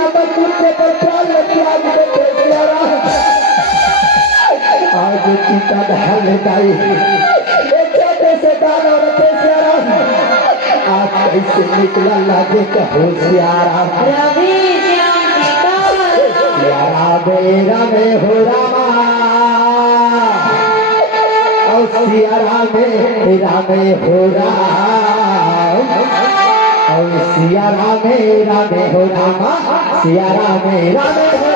रावण कुत्ते पर प्राण त्याग देते सिया राम। आज सीता ढाल जाई एक छोटे से दानव रखे सिया राम। आज कैसे निकला लागे कहो सिया राम। रवि श्याम सीता सिया रामे रामे हो रामा और सिया रामे रामे हो राम और सिया रामे रामे हो रामा सिया रामे रामे हो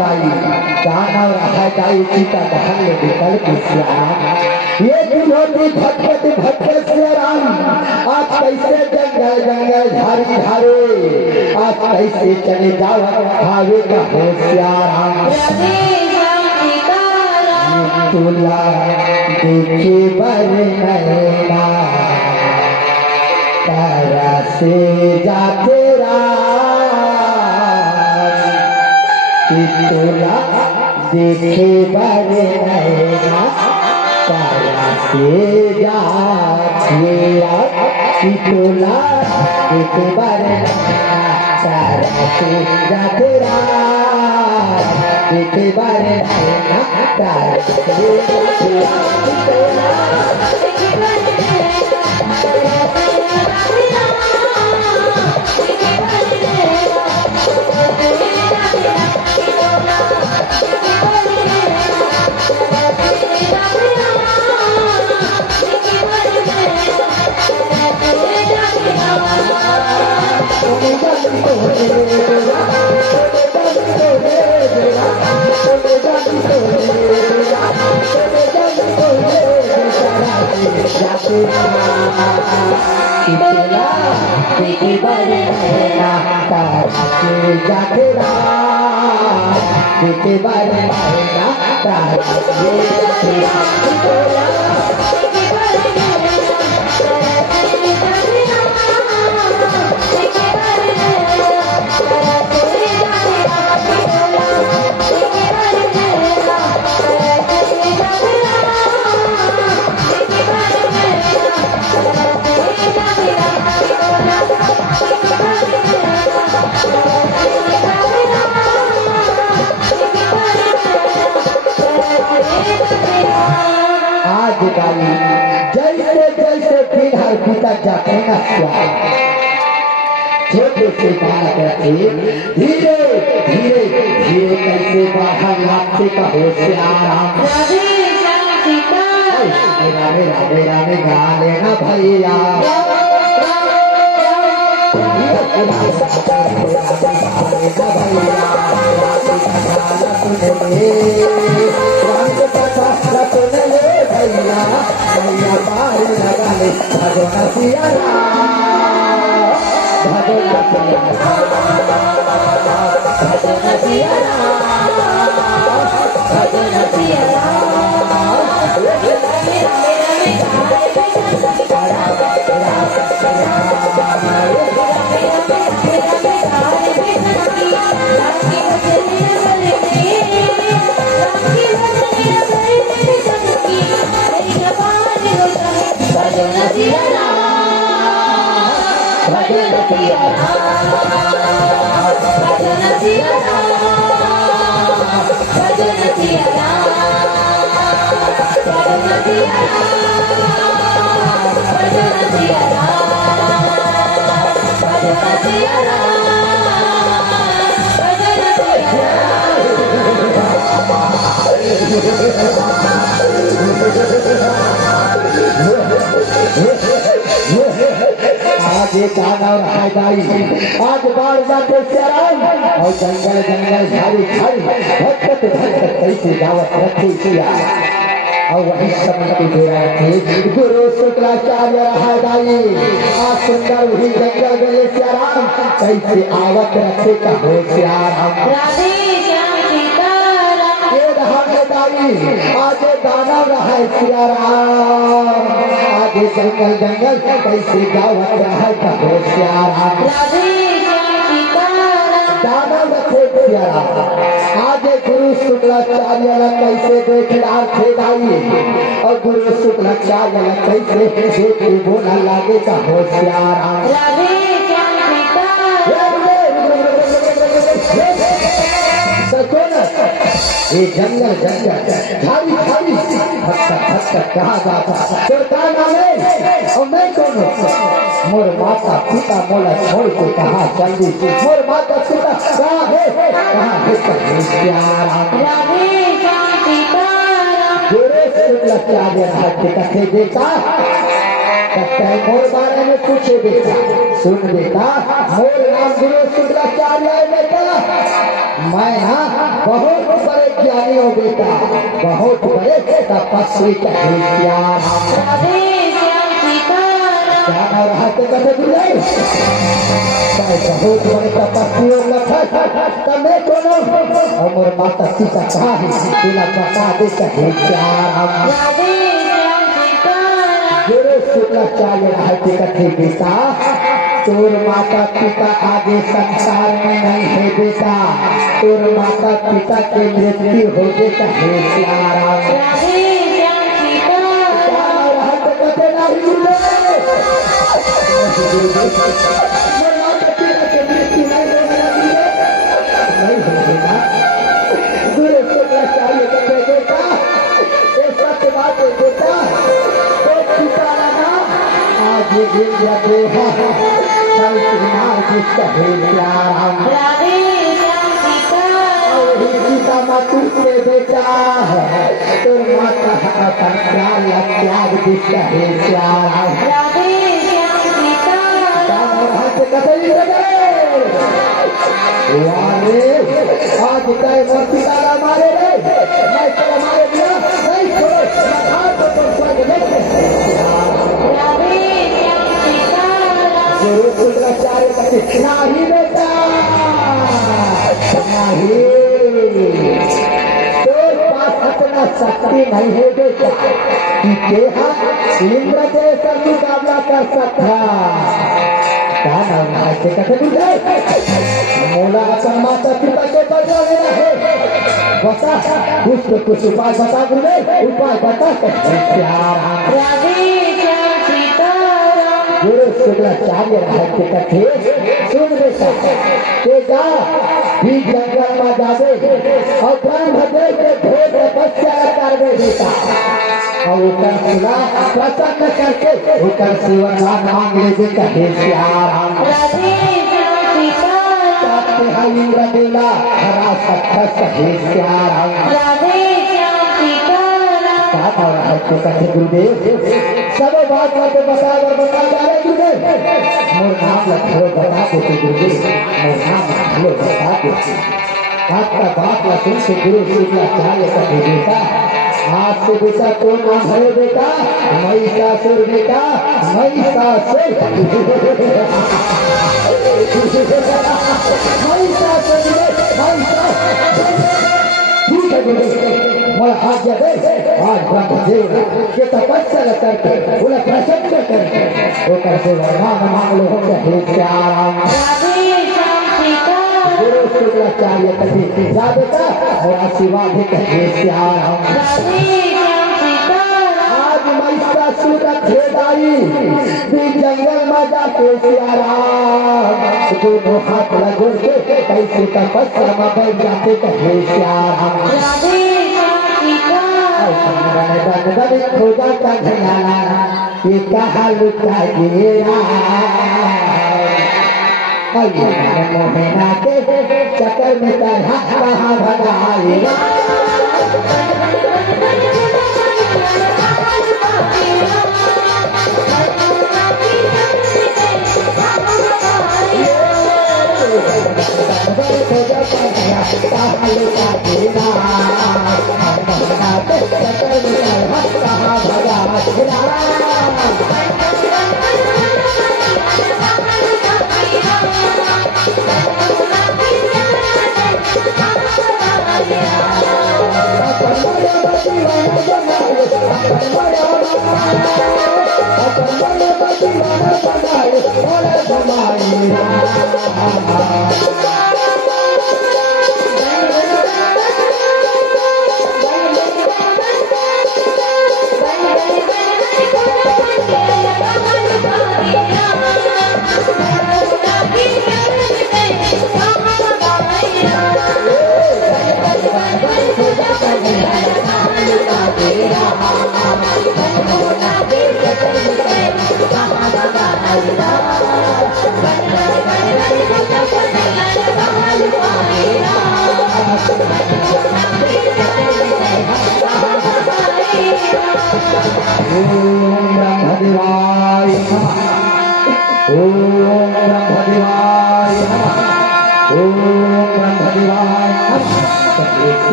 दानव रहा जाई सीता दहन में निकल के सिया राम। ये दिलोटी भटकत भटकत सिया राम। आज कैसे जंगल जंगल झाड़ी झाड़े आज कैसे चले जाओ खावे का हो सिया राम। तुला देखे बर नैना तारा से जाते तुला देखे बड़े नैना तारा से जाते तुला देखे बड़े नैना तारा से जाते देखे बड़े नैना तारा से जैसे जैसे फिलहाल पिता जाते न छोटे से बालक रखे धीरे धीरे धीरे कैसे बढ़ा लाते का होशियार रामे रामे रामे गा लेना भैया भैया पार लगा ले भगवान सिया सिया राम भजन सिया आज ये दानव हैदाई आज बाढ़ जाते श्याम और जंगल जंगल झाड़ी झाड़ी भटकत भटकत कैसे दावत रखी किया और वही समय की दे रहे थे गुरु शुक्लाचार्य हैदाई आज सुंदर वही जंगल गए श्याम कैसे आवत रखे का हो श्याम राधे श्याम सीताराम ये रहा हैदाई आज ये दानव रहा है श्याम आज ये जंगल जंगल कैसे दावत रहा का हो श्याम राधे श्याम सीताराम दानव रखे प्यारा आज गुरु शुक्लाचार्य कैसे देखदार थे दाई और गुरु शुक्लाचार्य कैसे देखे बोला लागे का होशियार राधे श्याम सीताराम ये जंगल जंगल झाड़ी झाड़ी भटक भटक कहा जाता तो क्या नाम है और मैं कौन हूँ मोर माता पिता मोला छोड़ के कहा जल्दी मोर माता पिता कहाँ है कहाँ है प्यारा राधे श्याम सीताराम जोरे से शुक्लाचार्य के कथे देता मोर बारे में पूछे बेटा सुन बेटा मोर नाम गुरु शुक्लाचार्य है बेटा मैं बहुत बड़े ज्ञानी हूँ बेटा बहुत बड़े तपस्वी प्यार राधे श्याम सीताराम क्या रहा तो कथे बुझाई बहुत बड़े तपस्वी तब मैं कौन और मोर माता पिता कहा है बिना बता दे प्यार राधे श्याम सीताराम गुरु शुक्लाचार्य रहते कथे बेटा तोर माता पिता आगे संसार में नहीं है बेटा तोर माता पिता के मृत्यु हो गए है प्यारा राधे श्याम सीताराम रहते कथे नहीं बोले मोर माता पिता के मृत्यु नहीं हो बेटा गुरु शुक्लाचार्य कथे बेटा ये सत्य बात है बेटा आज जिंदगी राधे श्याम सीताराम सीता मातू के बेटा तोर माता संसार त्याग दिखता है प्यारा राधे श्याम सीताराम आज चाहे मोर पिता मारे रे मैं तो हमारे बिना नहीं छोड़ राधे श्याम सीताराम गुरु शुक्लाचार्य कथे नाही बेटा नहीं तोर पास अपना शक्ति नहीं है बेटा कि देहा इंद्र जैसा मुकाबला कर सकता क्या नाम है कथे बुझाए मोला अपन माता पिता के बदला लेना है बता कुछ उपाय बता गुरुदेव उपाय बता प्यारा राधे श्याम सीताराम गुरु शुक्लाचार्य रहते कथे सुन बेटा के जा भी जंगल में जावे और ब्रह्मदेव के भेद तपस्या करवे बेटा और उकर सुना प्रसन्न करके उकर सेवन मांग ले कहे प्यारा राधे श्याम सीताराम इंद्र देला हरा सत्ता कहे प्यारा राधे श्याम सीताराम क्या हो रहा है तो कहे गुरुदेव सब बात बता जा रहे गुरुदेव मोर नाम लखो बता देते गुरुदेव मोर नाम लखो बता देते आपका बात ला तुमसे गुरु शुक्लाचार्य कहे बेटा आज से बेटा तो नाम है बेटा महिषासुर बेटा महिषासुर ठीक है गुरुदेव आज आज ब्रह्मदेव के तपस्या करके बोला प्रसन्न करके वो करके वरदान मांग लो कहे प्यारा राधे श्याम सीताराम गुरु शुक्लाचार्य कहे जा बेटा और आशीर्वाद कहे प्यारा राधे श्याम सीताराम आज महिषासुर का खेदाई जंगल में जाके प्यारा दोनों हाथ लगो के कैसे तपस्या में बैठ जाते कहे प्यारा राधे श्याम सीताराम खोजा का घनाना ये कहा लुटा गिरा मोहना के चक्कर में कहाँ भगाएगा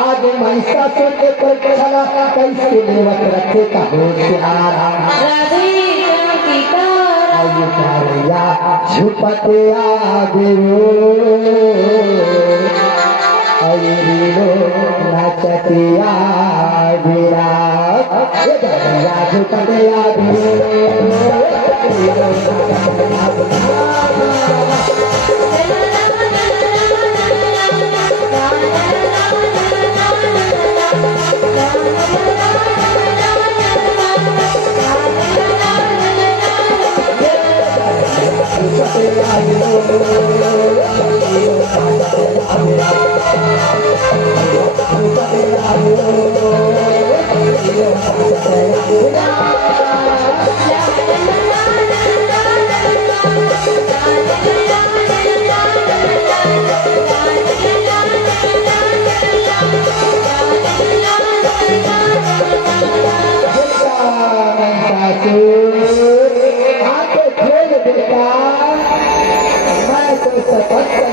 आज महिषासुर के पर चला कैसे देवत रखे का होशियारा छुपते आगे नचते आगिरा छुपते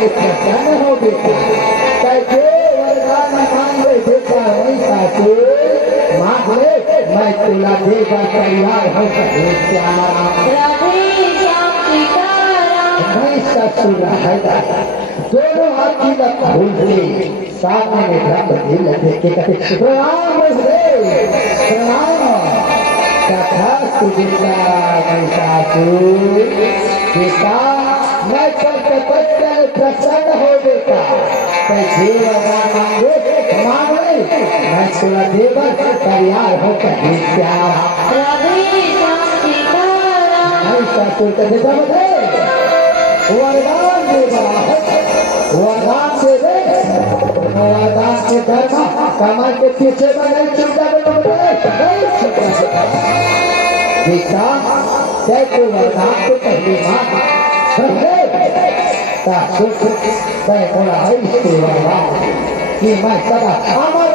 प्रसन्न हो बेटा कैसे वरदान मांगे बेटा महिषासुर मांगे मैं तुला देकर तैयार हो सके महिषासुर रहेगा दोनों हाथ की लत भूल से सामने में ब्रह्म दिल देखे कहते प्रणाम कथा सुविधा महिषासुर बेटा मैं सबसे बचकर प्रसन्न हो बेटा कैसे वरदान मांगे मांगे मैं तुला देवर तैयार होकर महिषासुर का देखा मुझे वरदान दे वरदान से दे वरदान से धर्म कमर के पीछे बने चिंता बेटा कैसे वरदान को पहले मांग कि मैं सदा अमर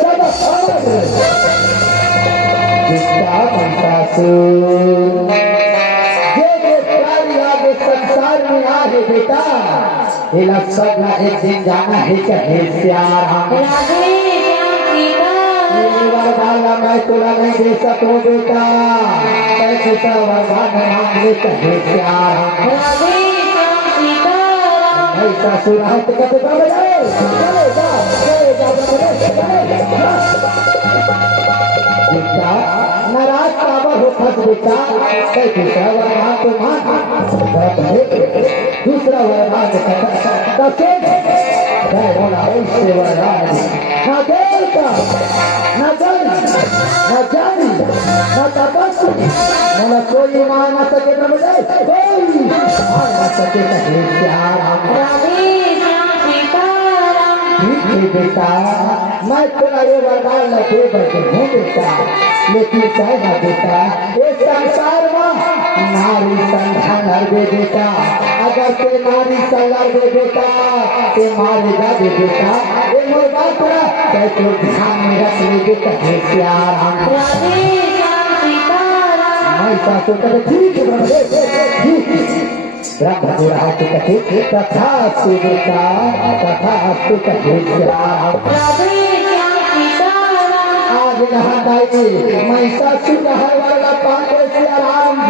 सदा संसार में आ है बेटा सबना एक दिन जाना है कहे वरदान मैं तुला नहीं दे सकूं बेटा कैसे वरदान मांगने कहे महिषासुर है तो कहते नाराज काबर हो फंस बेटा दूसरा वरदान तो मान दूसरा वरदान बोला उससे वरदान न देवता न जन न जानी न तपस्या न कोई मान न सके कोई मान न सके ठीक है बेटा, मैं तुम्हारे वरदान न दे बैठे हूँ बेटा, लेकिन कहना बेटा इस संसार में नारी संघा लड़े बेटा, अगर ते नारी से लड़े बेटा ते मारेगा दे बेटा, ये मोर बात ना तो ध्यान में रख ले बेटा। श्याम राधे श्याम सीताराम। मैं सासू कर ठीक है ब्रह्म हाथ कथे तथा बेटा तथा कथे श्याम। राधे श्याम सीताराम। आज नहाई मैं सासू नहाय वाला पाके श्याम,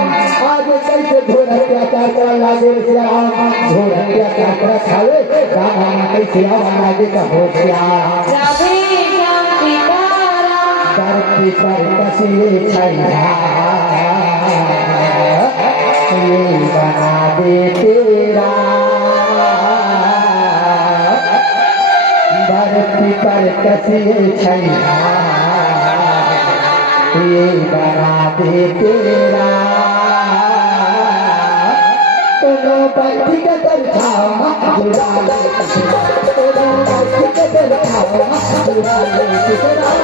आज कैसे घोर अत्याचार कर लागे श्याम, घोर अत्याचार कर खावे गाना कैसे आवा लागे का हो श्याम। राधे श्याम सीताराम। धरती पर कसिए छैया ये बना दे तेरा, धरती पर कसिए छैया ये बना दे तेरा, तो बच्ची के दर्शाओ जुड़ा ले तो बच्ची के दर्शाओ जुड़ा ले तेरा।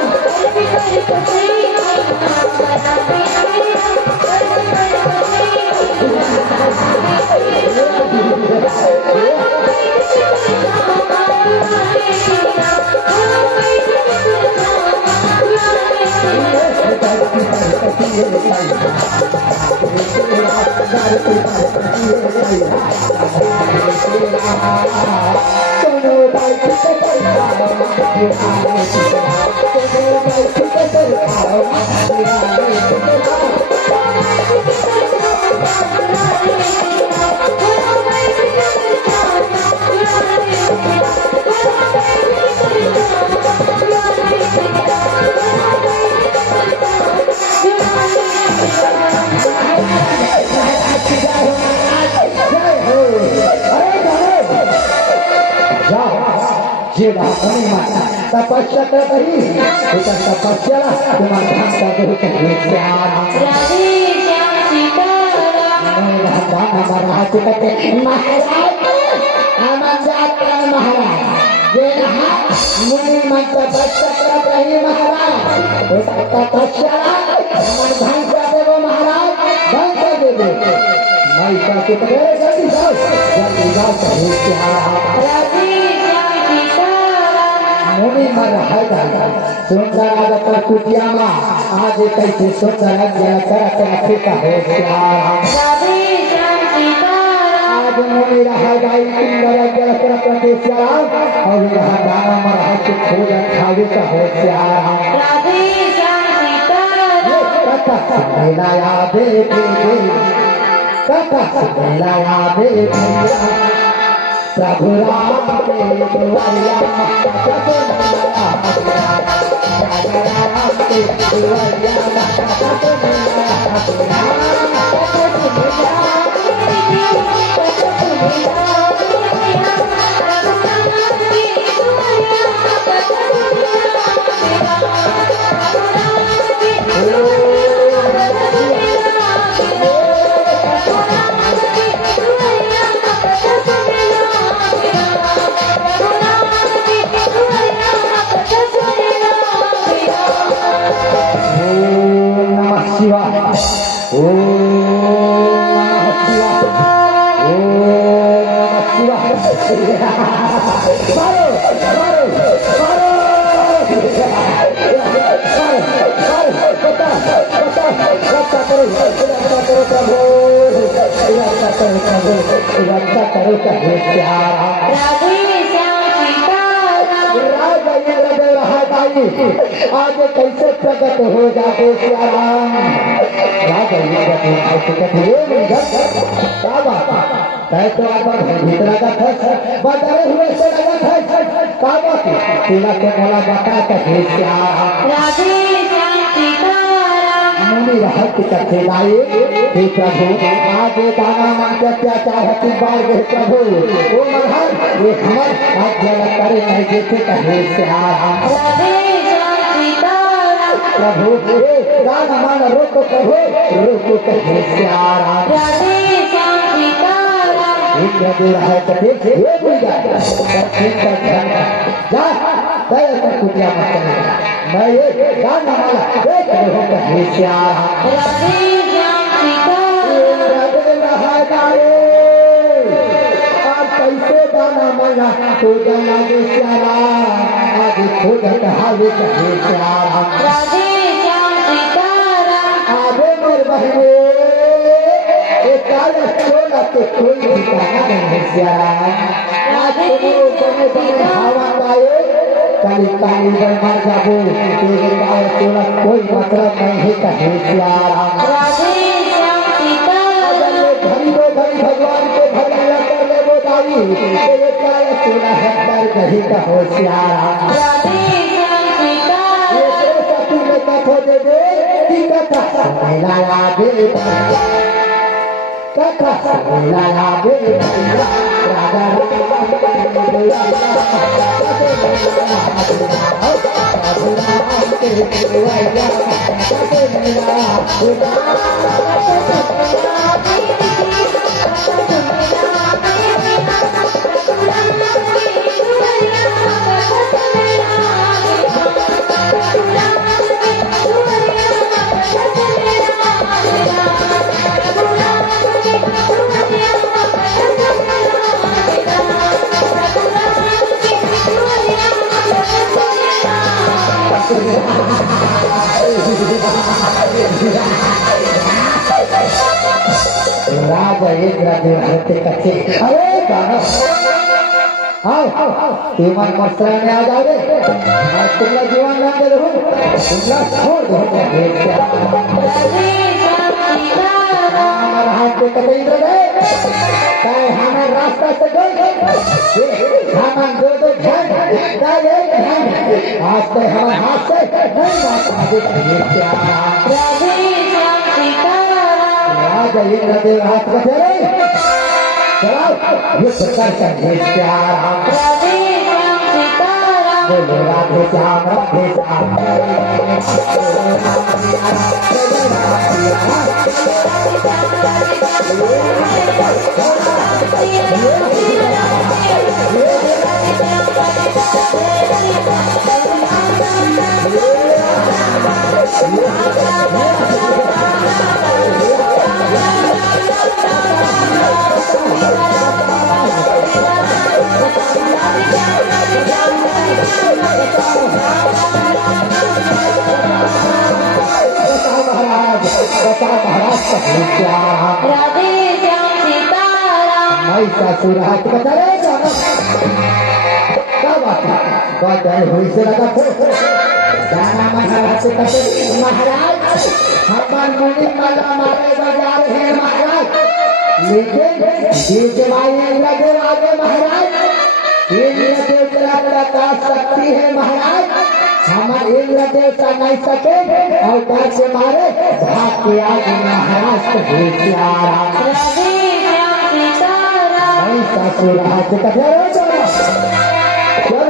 तपस्या कर रही तपस्या तुम्हारा धाम का बहुत श्याम। राधे श्याम सीताराम। हमारा हाथ कहते महाराज महाराज ये मुनि मन तपस्या कर रही महाराज तपस्या मन धन कर दे वो महाराज धन कर दे दे मैं कहते जल्दी जाओ श्याम। राधे श्याम सीताराम। मुनि मन है सुंदर आज पर कुटिया आज कैसे सुंदर करत रखे का हो श्याम। राधे श्याम सीताराम। आज मुनि रहा गाई सुंदर जल कर प्रति श्याम और रहा दाना मरहा के भोजन खावे का हो श्याम। राधे श्याम सीताराम। कथा मिलाया दे कथा मिलाया दे प्रभु राम के दुआरिया आज कैसे प्रकट हो जाते श्याम। तो बदले हुए से लगत है तिलक के मोला बता कहे श्याम। राधे श्याम सीताराम। मुनि रहत कथे लाए हे प्रभु आज दाना मन के अत्याचार हति बार हे प्रभु ओ मनहर ये हमर आज्ञा करे नहीं देखे कहे श्याम। राधे श्याम सीताराम। प्रभु हे दाना मन रोको प्रभु रोको कहे श्याम। राधे श्याम सीताराम। एक दे रहा है कथे ये बुझा जा तय तो कुटिया मत करना मैं ये गाना वाला एक हो कहे श्याम राधे श्याम सीताराम राधे रहा गाए और कैसे गाना मना तो गाना दे श्याम आज खुद कहावे कहे श्याम राधे श्याम सीताराम आगे मेरे बहने एक काला चोला के कोई ठिकाना नहीं श्याम आज तुम्हें बने हवा पाए काली काली बन मर जाबो तेरे काला चोला कोई मतलब नहीं है कहे श्याम राधे श्याम सीताराम घड़ी भगवान को भगवान कर ले वो दाई तेरे काला चोला है कर कहीं का हो श्याम राधे श्याम सीताराम ये तो सतु में कथो दे दे कि कथा मेला लागे कथा मेला लागे राजा राजा इंद्र देव हरते कच्चे अरे गाना आओ तीमन मस्त्र में आ जाओ रे आज तुमला जीवन नाम दे रहो तुमला छोड़ दो राधे श्याम सीताराम हमारा हाथ पे कटे इंद्र दे काय हमें रास्ता से गए हमें दो ध्यान काय एक ध्यान आज तो हमारे हाथ से नहीं बात आगे कहिए क्या राधे श्याम सीताराम राजा इंद्र देव हाथ में चले चलाओ ये प्रकार का श्याम राधे श्याम सीताराम बोलो राधे श्याम राधे श्याम महाराज श्याम राधे श्याम सीताराम महिषासुर हाथ बता रहे क्या बात है बदल हुई से लगा तो जाना महाराज से कहते महाराज हमारे मुनि माला मारे बाजार है महाराज लेकिन बीच वाले लगे आगे महाराज इंद्रदेव जरा बड़ा शक्ति है महाराज हमारे इंद्रदेव का नहीं सके और डर से मारे भाग के आगे महाराज को होशियार राधे श्याम सीताराम महिषासुर हाथ कटे चलो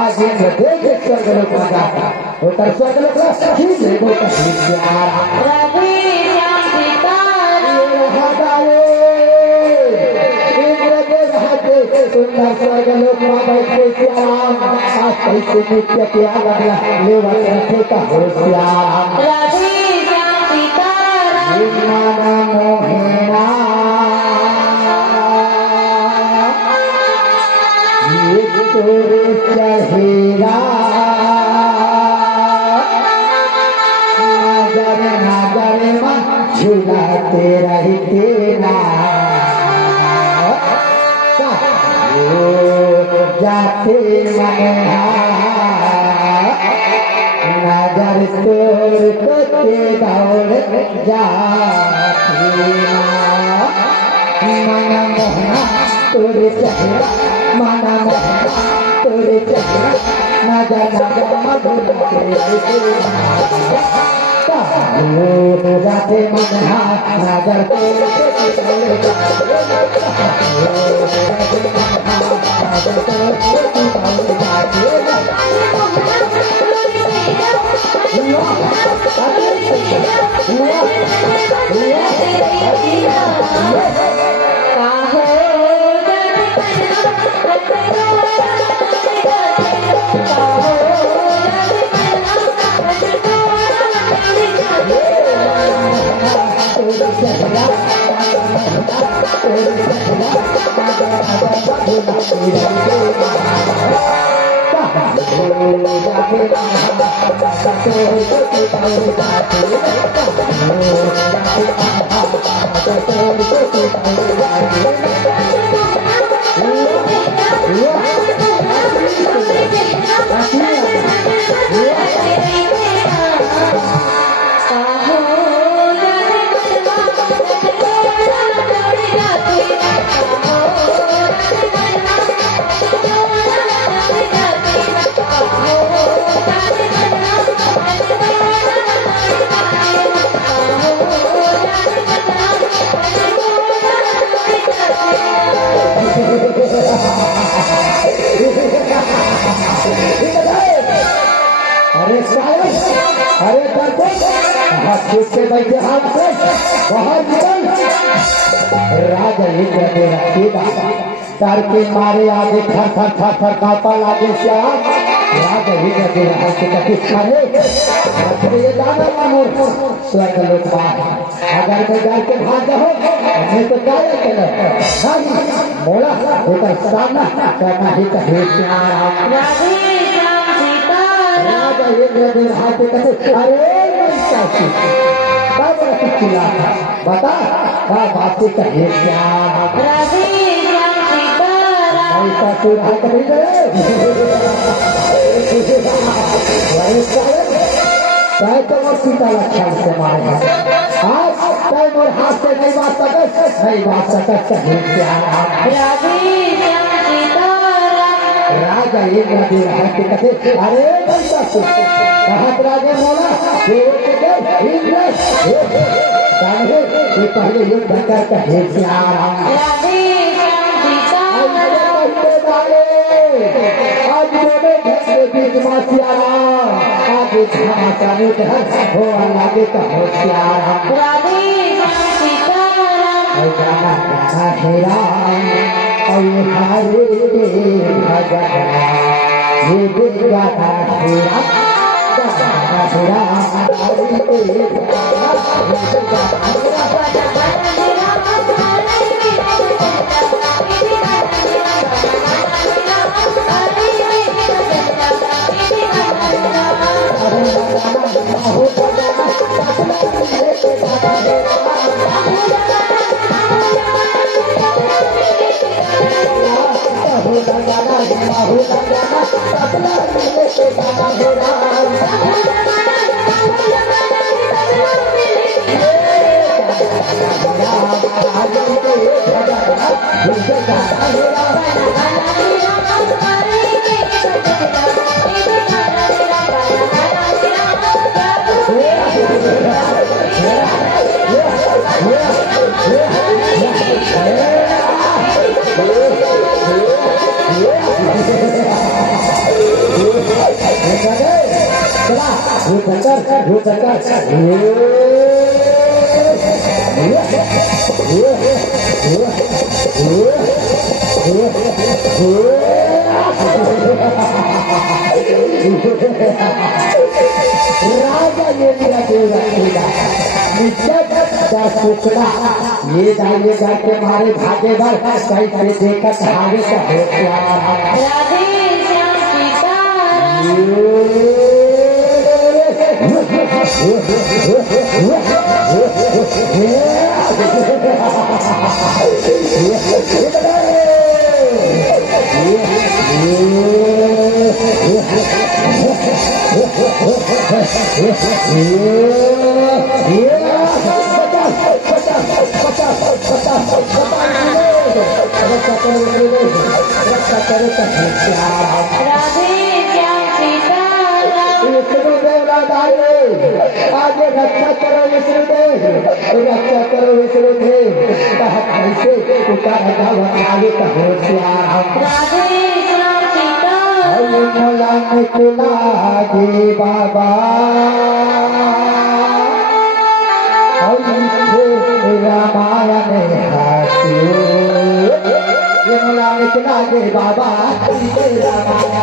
आज इंद्रदेव के स्वर्ग लोक में जाता उतर स्वर्ग लोक में ठीक है वो होशियार राधे श्याम सीताराम सुंदर स्वर्ग लोक में बैठे श्याम आज कैसे नित्य क्या लगला लेवल रखे का होशियार राधे श्याम सीताराम माना मोहिना ये तोरे चहेरा नाजर मन झुलाते रहते ना जाते नजर तोड़ तोते दौड़ जाते मन मोहना तोरे चेहरा मन मोहना तोरे चेहरा नजर नजर मधुर जाते मन नजर काहो अरे साहब, अरे करते हाथ से बैठे हाथ से बाहर निकल। राजा इंद्र ने रखीदा डर के मारे आगे थर थर थर थर कांपा लागे श्याम। राजा इंद्र ने हाथ से कटी अरे ये दाना मानो स्वर्ग लोक बाहर अगर मैं डर के भाग जाओ मैं तो क्या चलो मोड़ा ऊपर सामना करना ही कहे श्याम। राजा इंद्र ने हाथ से कटी अरे बता क्या बात से कहे श्याम। ऐसा सुराह कभी तो और सीता लक्षण से मारे आज टाइम और हाथ से नहीं बात सकत कहे श्याम। राजा इंद्र ने हाथ से कहे अरे कहत राजा मोला इंद्र ये पहले युद्ध कर कहे श्याम। आज दोनों घंटे बीच मासियारा आगे घमासाने घर हो लागे कहो श्याम। गाना गाना हेरा और हारे भगवान ये गाना हेरा ये डाले जाके मारे भागे बार कई सारे देखा भागे का आगे रक्षा करो विष्णुदेव, रक्षा करो विष्णुदेव। कैसे आगे कहो श्याम। लागे बाबा रामायण लागे बाबा रामायण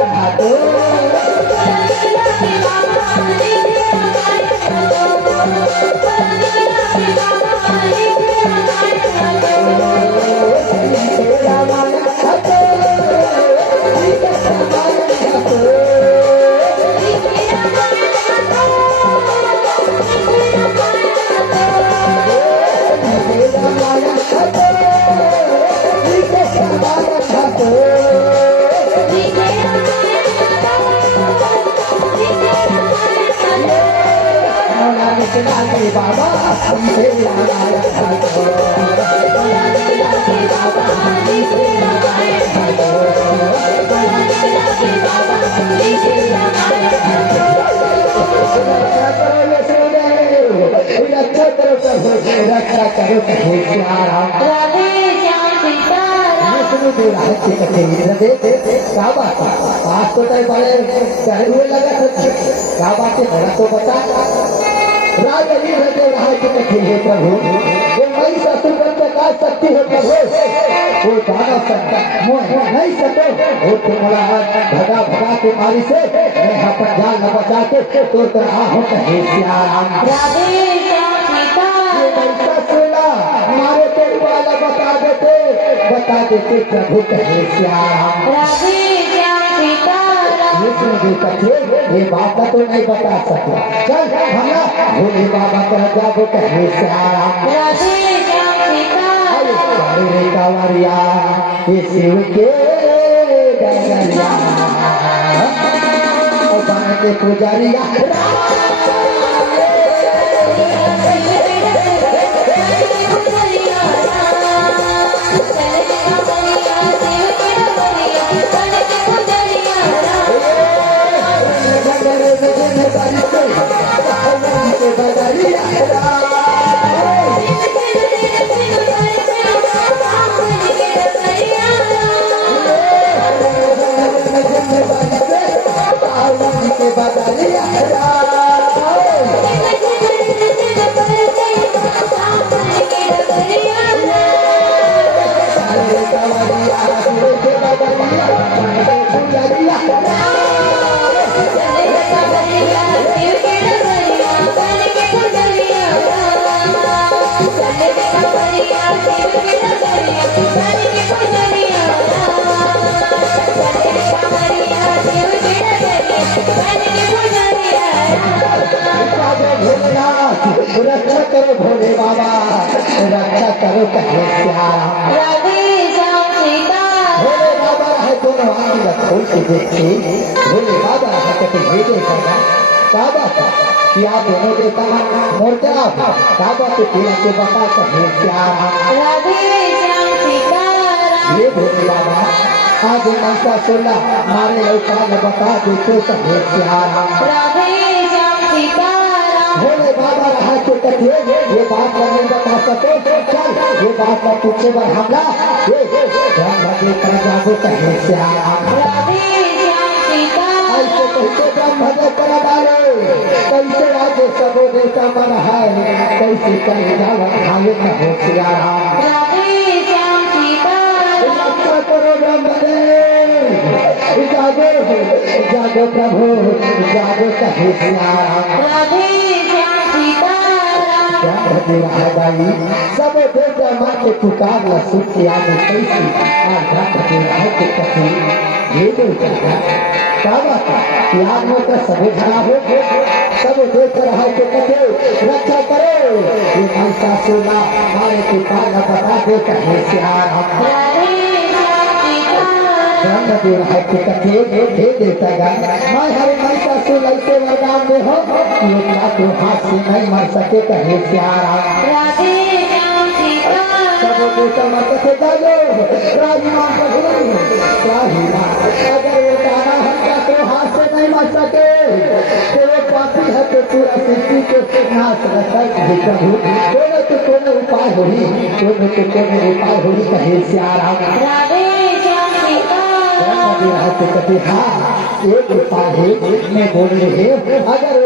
कृष्णा के बाबा हमसे रामायण भजो रक्षा करो कहे श्याम राधे श्याम सीताराम विष्णु देव रहस्य कथे क्या बात आज तो तय बड़े चढ़े हुए लगा क्या बात है बड़ा तो बता राजा हृदय रहस्य कथे है प्रभु वो मई ससुर प्रकाश शक्ति है प्रभु वो दाना सकता मोह नहीं सको वो तुम्हारा भगा भगा के मारी से मैं अपन जान न बचा के तो रहा हूँ कहे श्याम राधे श्याम सीताराम हमारे तो वाला बता देते प्रभु कहे श्याम राधे श्याम सीताराम विष्णु जी कथे ये बात का तो नहीं बता सकता चल हमरा भोले बाबा कह जाबो कहे श्याम राधे श्याम सीताराम रे कांवरिया ये शिव के डगरिया और बन के पुजारिया रक्षा करो भोले बाबा रक्षा करो कहे श्याम राधे श्याम सीताराम भोले बाबा है दोनों आंखें खोल के देखते भोले बाबा है कहते भेजे करना बाबा का कि आप दोनों देता मोर्चा बाबा के पीला के बता कहे श्याम राधे श्याम सीताराम ये भोले बाबा आज मनसा सोला मारे लौका बता देते कहे श्याम राधे श्याम सीताराम भोले बाबा रहा के कथे ये बात नहीं बता सको चल ये बात का पीछे पर हमला ये ब्रह्म कर जाबो कहे श्याम राधे श्याम सीताराम ऐसे कहते ब्रह्म कर डाले कैसे राजे सबो देवता मन है कैसे करे जाव खावे कहे श्याम राधे श्याम सीताराम रक्षा करो ब्रह्म जागो जागो प्रभु जागो कहे श्याम राधे श्याम सीताराम भाई सब देवता माँ के पुकार ला सुख की आगे कैसी के कथे ये तो क्या बात याद में तो सभी खड़ा हो सब देख रहा के कथे रक्षा करो ये ऐसा सुना हमारे पुकार ला बता दे कहे श्याम राधे श्याम सीताराम देव है के कथे हे देवता गण मैं हरे ऐसा सुन ऐसे वरदान दे हो ये तो हाथ से नहीं मर सके कहे श्याम राधे श्याम सीताराम सब देवता मत से जागो राजमान प्रभु राजमान अगर वो दाना हमका तो हाथ से नहीं मर सके तो वो पापी है तो पूरा सृष्टि को नाश कर दे प्रभु कोने तो कोने उपाय होई कोने तो कोने उपाय होई कहे श्याम राधे श्याम सीताराम कभी हाँ एक उपाय है मैं बोल रहे अगर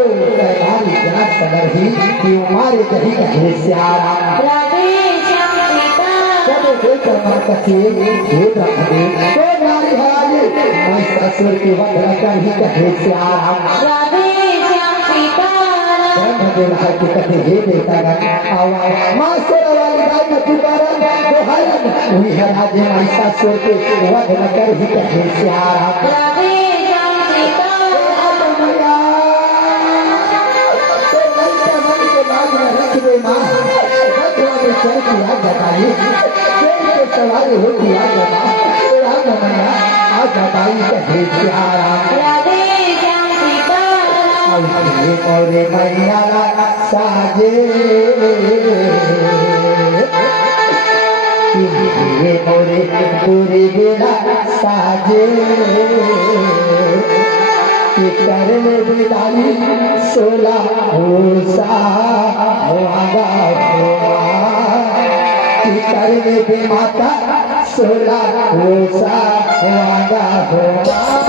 हमारी जान सदर ही कि हमारे कहीं कहे श्याम राधे श्याम सीताराम कथे तो नारी हराली मैं ससुर की वंदना कर ही कहे श्याम राधे श्याम सीताराम ब्रह्मदेव है कि कथे हे देता माँ सोरा वाली गाय में पुकारा तो हरन वही है राजे मैं ससुर के वंदना कर ही कहे श्याम राधे श्याम सीताराम सवारी होती आज बताई कहे श्याम राधे श्याम सीताराम मोरे मैया साजे मोरे पूरी बेला साजे कर में बिताई सोला होसा होगा कर में बे माता सोला होसा होगा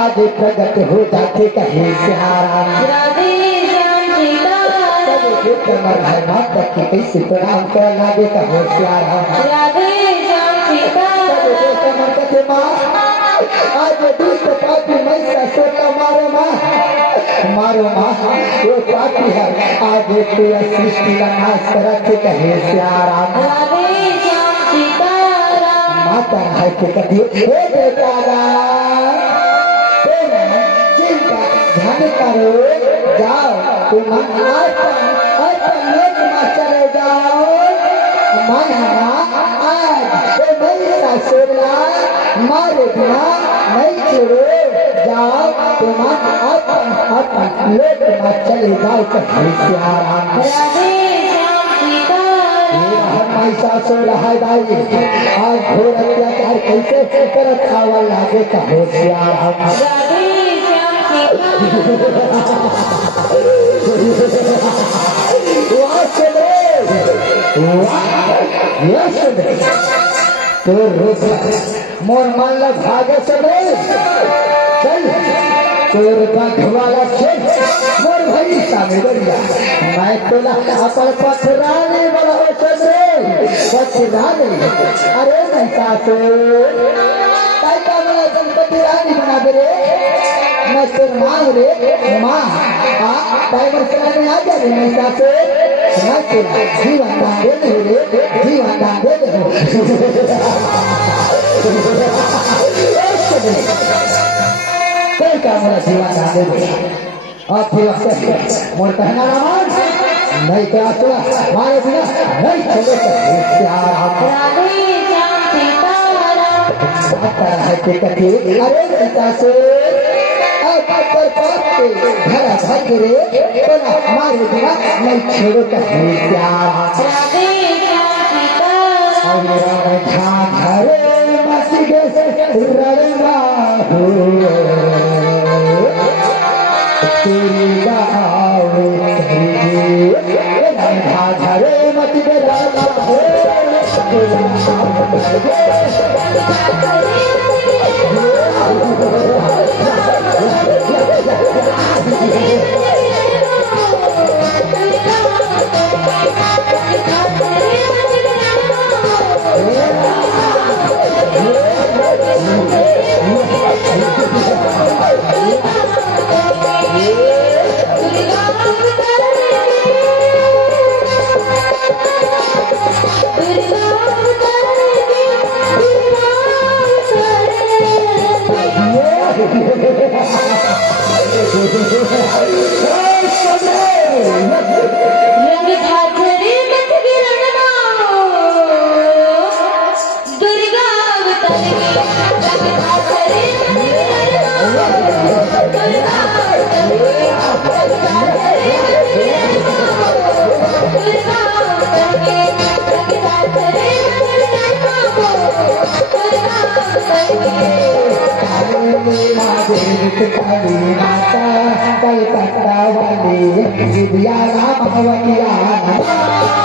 आज प्रगट हो जाते कहीं प्यारा कमर है माता की कैसे प्रणाम कर लागे कहो प्यारा कमर कथे माँ आज दुष्ट पापी मैसा सोता मारो माँ वो पापी है आज पूरा सृष्टि का नाश करते कहे प्यारा माता है के कथे हे बेचारा ध्यान करो जाओ तुम चले जाओ मना आज मेरा सोना मारे बिना नहीं छोड़ो जाओ तुम लोग चले जाओ कहीं सो रहा दाई आज घोर अत्याचार कैसे कर खावा लागे कहो श्याम मोर मन लग भागे चले चल तोर वाला मोर भाई सामने बढ़िया मैं तोला अपन पथराने वाला हो चले पथराने अरे नहीं सासो गणपति रानी बना दे रे मैं तेरे मांग रे माँ टाइमर चलाने आ जा रे मैं सासो मैं तेरा जीवन दान दे रे जीवन दान दे कोई काम वाला जीवन दान दे और फिर मोर कहना रामान नहीं क्या तो हमारे बिना नहीं चले है के कथे अरे सीता से पर घरा भाग रे बना हमारे बिना नहीं छोड़ो कहे प्यार घरे मसीगे से रड़ना हो तेरी गावे घरे मसीगे रड़ना हो Yeah. काली माता कलकत्ता वाली विद्या राम भवनिया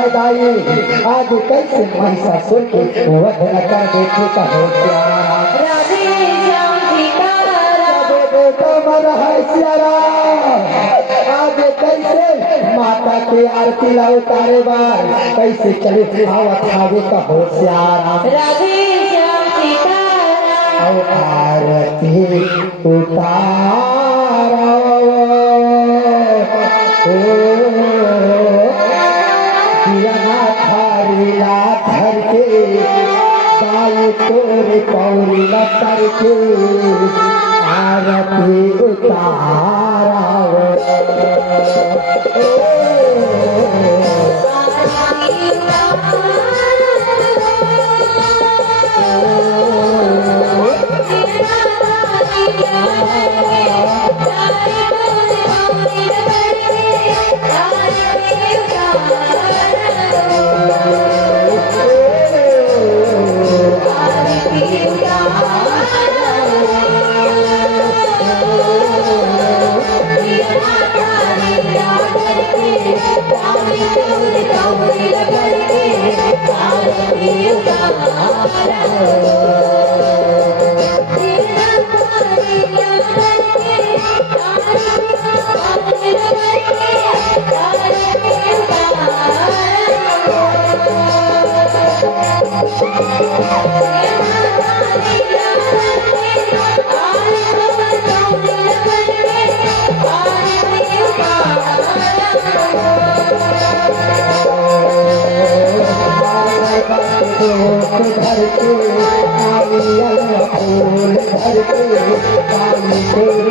आज कैसे महिषासुर के वध न कर देखे कहो राधे श्याम प्यारा आज कैसे माता के आरती ला उतारे बार कैसे चले खावा खावे कहो श्यारा राधे श्याम सीताराम आरती उतारा धर के साई तोरे पौरी लतर के आरती उतारा घर के फूल घर के काली तेरे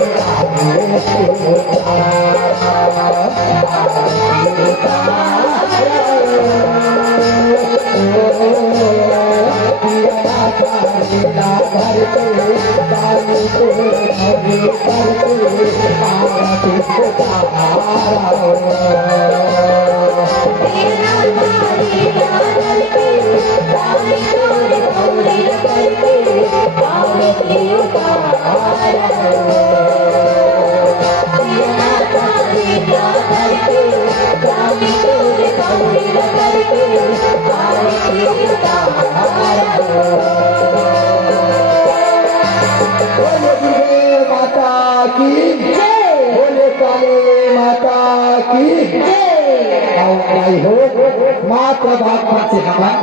मात्र भागवत से हमार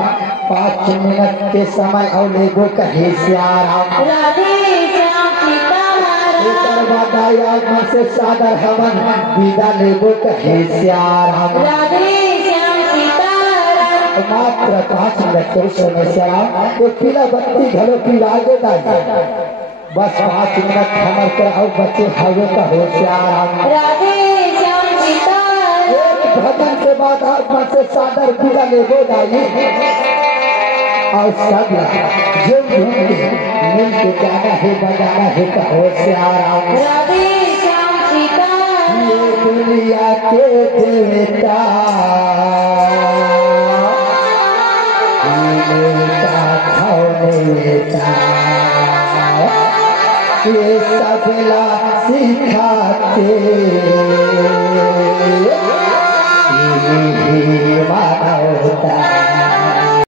5 मिनट के समय और लेगो कहे श्याम राधे श्याम सीताराम से सादर हवन विदा लेगो कहे श्याम राधे श्याम सीताराम मात्र 5 मिनट के समय श्याम एक पीला बत्ती घलो पीला आगे बस 5 मिनट हमार कर और बच्चे हवे कहो श्याम राधे श्याम सीताराम भजन के बाद आत्मा से सादर विदा लेगो दाई और सब जो मिल के गाना है बजाना है कहो श्याम राधे श्याम सीताराम ये दुनिया के देवता नेता खाओ नेता ये सबला सिखाते मानवता